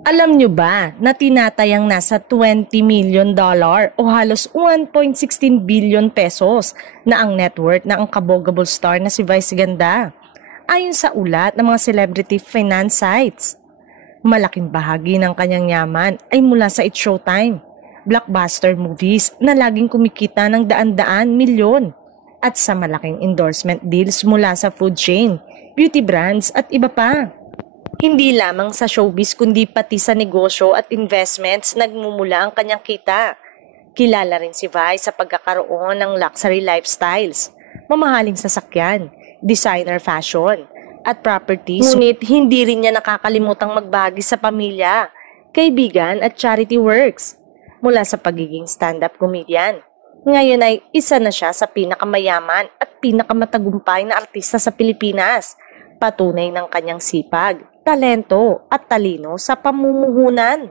Alam nyo ba na tinatayang nasa $20 million o halos 1.16 billion pesos na ang net worth ng kabogable star na si Vice Ganda? Ayon sa ulat ng mga celebrity finance sites, malaking bahagi ng kanyang yaman ay mula sa It's Showtime, blockbuster movies na laging kumikita ng daan-daan milyon at sa malaking endorsement deals mula sa food chain, beauty brands at iba pa. Hindi lamang sa showbiz kundi pati sa negosyo at investments nagmumula ang kanyang kita. Kilala rin si Vi sa pagkakaroon ng luxury lifestyles, mamahaling sasakyan, designer fashion, at properties. Ngunit hindi rin niya nakakalimutang magbahagi sa pamilya, kaibigan at charity works. Mula sa pagiging stand-up comedian, ngayon ay isa na siya sa pinakamayaman at pinakamatagumpay na artista sa Pilipinas. Patunay ng kanyang sipag, talento at talino sa pamumuhunan.